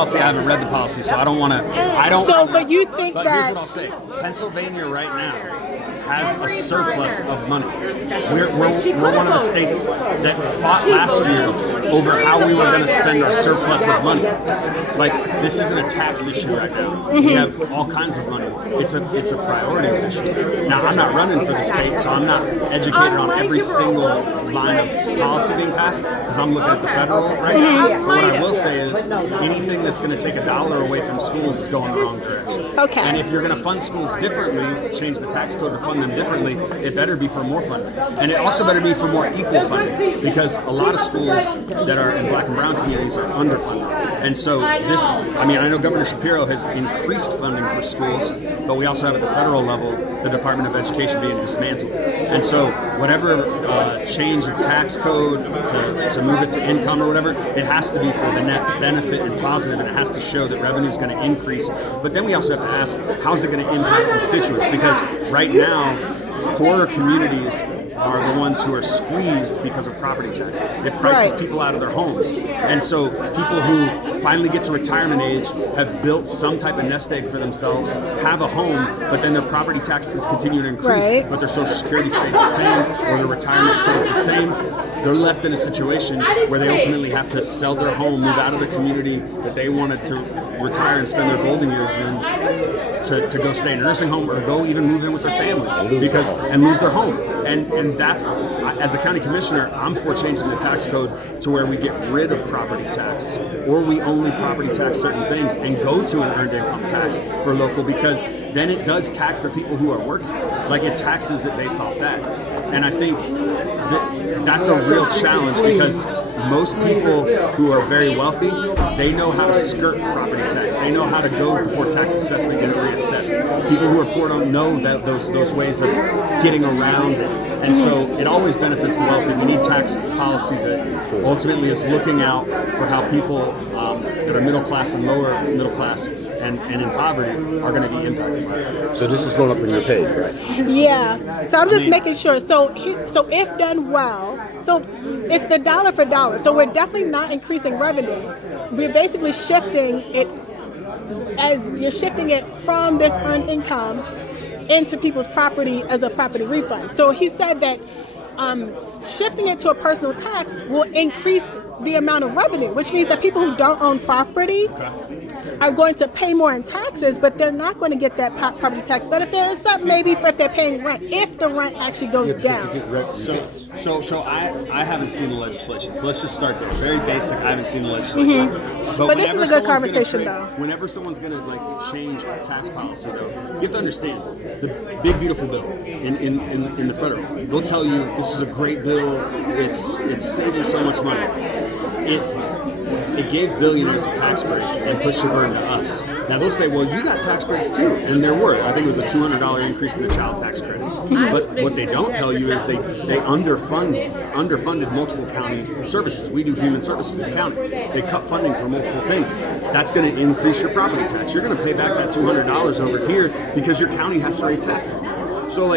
policy. I haven't read the policy, so I don't want to. I don't. So, but you think but that? Here's what I'll say: Pennsylvania right now has a surplus of money. We're one of the states that fought last year over how we were going to spend our surplus of money. Like, this isn't a tax issue right now. We have all kinds of money. It's a priorities issue. Now, I'm not running for the state, so I'm not educated on every single line of policy being passed because I'm looking at the federal right now. But what I will say is anything that's going to take $1 away from schools is going the wrong direction. Okay. And if you're going to fund schools differently, change the tax code to fund them differently, it better be for more funding. And it also better be for more equal funding because a lot of schools that are in black and brown communities are underfunded. And so this, I mean, I know Governor Shapiro has increased funding for schools, but we also have at the federal level the Department of Education being dismantled. And so whatever change of tax code to move it to income or whatever, it has to be for the net benefit and positive, and it has to show that revenue is going to increase. But then we also have to ask, how's it going to impact constituents? Because right now, poorer communities are the ones who are squeezed because of property tax. It prices people out of their homes. And so people who finally get to retirement age have built some type of nest egg for themselves, have a home, but then their property taxes continue to increase, but their Social Security stays the same, or their retirement stays the same. They're left in a situation where they ultimately have to sell their home, move out of the community that they wanted to retire and spend their golden years in, to go stay in a nursing home or to go even move in with their family and lose their home. And that's, as a county commissioner, I'm for changing the tax code to where we get rid of property tax, or we only property tax certain things and go to an earned income tax for local, because then it does tax the people who are working. Like, it taxes it based off that. And I think that's a real challenge because most people who are very wealthy, they know how to skirt property tax. They know how to go before tax assessment get reassessed. People who are poor don't know that those ways of getting around it. And so it always benefits the wealthy. We need tax policy that ultimately is looking out for how people that are middle class and lower middle class and in poverty are going to be impacted by that. So this is going up on your page, right? Yeah. So I'm just making sure. So if done well, so it's the dollar for dollar. So we're definitely not increasing revenue. We're basically shifting it, as you're shifting it from this earned income into people's property as a property refund. So he said that shifting it to a personal tax will increase the amount of revenue, which means that people who don't own property are going to pay more in taxes, but they're not going to get that property tax benefit, except maybe if they're paying rent, if the rent actually goes down. So I haven't seen the legislation. So let's just start there. Very basic. I haven't seen the legislation. But this is a good conversation, though. Whenever someone's going to change tax policy, though, you have to understand the big beautiful bill in the federal. They'll tell you this is a great bill. It's saving so much money. It gave billionaires a tax break and pushed the burden to us. Now they'll say, well, you got tax breaks too, and there were. I think it was a $200 increase in the child tax credit. But what they don't tell you is they underfunded multiple county services. We do human services in the county. They cut funding for multiple things. That's going to increase your property tax. You're going to pay back that $200 over here because your county has to raise taxes. So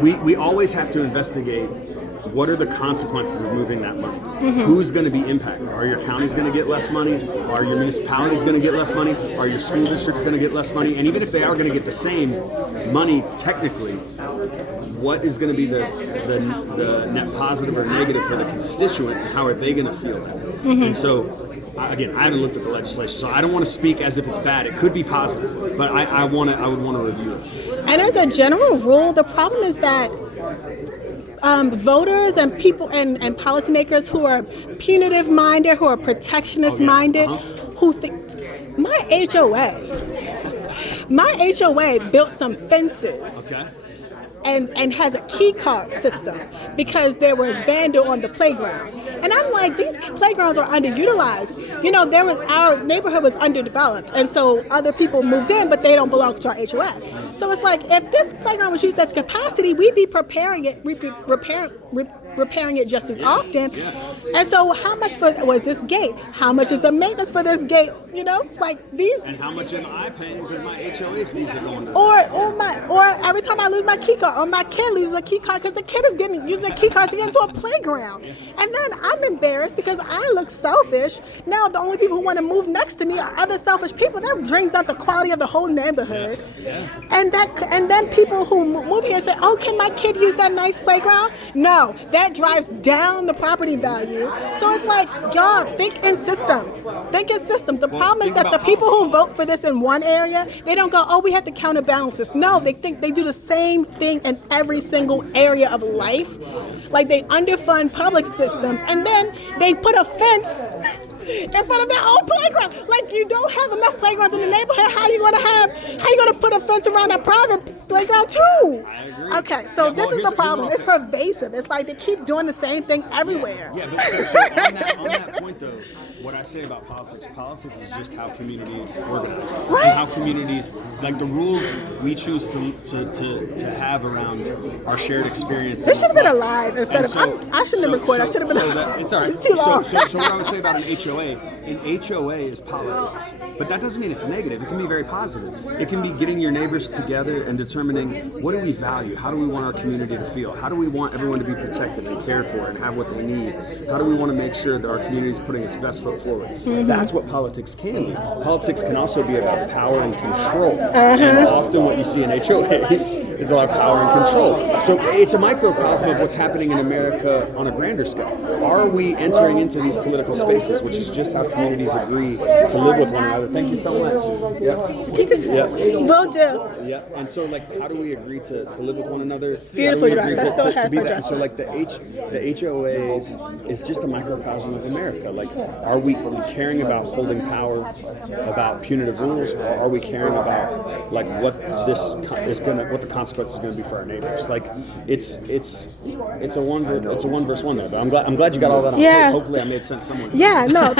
we always have to investigate what are the consequences of moving that money? Who's going to be impacted? Are your counties going to get less money? Are your municipalities going to get less money? Are your school districts going to get less money? And even if they are going to get the same money technically, what is going to be the net positive or negative for the constituent, and how are they going to feel that? And so, again, I haven't looked at the legislation, so I don't want to speak as if it's bad. It could be positive, but I would want to review it. And as a general rule, the problem is that voters and people and policymakers who are punitive minded, who are protectionist minded, who think my HOA built some fences. And has a key card system because there was vandal on the playground. And I'm like, these playgrounds are underutilized. You know, our neighborhood was underdeveloped, and so other people moved in, but they don't belong to our HOA. So it's like, if this playground was used at capacity, we'd be repairing it, repairing it just as often. And so how much was this gate? How much is the maintenance for this gate? You know, like these. And how much am I paying because my HOA fees are going up? Or every time I lose my key card, or my kid loses a key card because the kid is using the key card to get into a playground. And then I'm embarrassed because I look selfish. Now the only people who want to move next to me are other selfish people. That brings out the quality of the whole neighborhood. And then people who move here say, oh, can my kid use that nice playground? No, that drives down the property value. So it's like, y'all, think in systems. Think in systems. The problem is that the people who vote for this in one area, they don't go, oh, we have to counterbalance this. No, they think they do the same thing in every single area of life. Like they underfund public systems, and then they put a fence in front of their whole playground. Like you don't have enough playgrounds in the neighborhood. How you gonna put a fence around a private playground too? I agree. Okay, so this is the problem. It's pervasive. It's like they keep doing the same thing everywhere. Yeah, but so on that point though, what I say about politics is just how communities organize. Right. And how communities, like the rules we choose to have around our shared experience. This should have been alive instead of. I shouldn't have recorded. I should have been. It's all right. It's too long. So what I would say about an HOA is politics, but that doesn't mean it's negative. It can be very positive. It can be getting your neighbors together and determining what do we value, how do we want our community to feel, how do we want everyone to be protected and cared for and have what they need, how do we want to make sure that our community is putting its best foot forward. That's what politics can be. Politics can also be about power and control, and often what you see in HOAs is a lot of power and control. So it's a microcosm of what's happening in America on a grander scale. Are we entering into these political spaces, which is just how communities agree to live with one another? Thank you so much. Will do. Yeah, and so like, how do we agree to live with one another? Beautiful How do we dress. agree I still have be her that? dress So on. like the HOAs is just a microcosm of America. Like, are we caring about holding power, about punitive rules, or are we caring about like what the consequence is gonna be for our neighbors? Like, it's a one versus one though. But I'm glad you got all that on. Yeah. Hopefully I made sense somewhere. Yeah. No.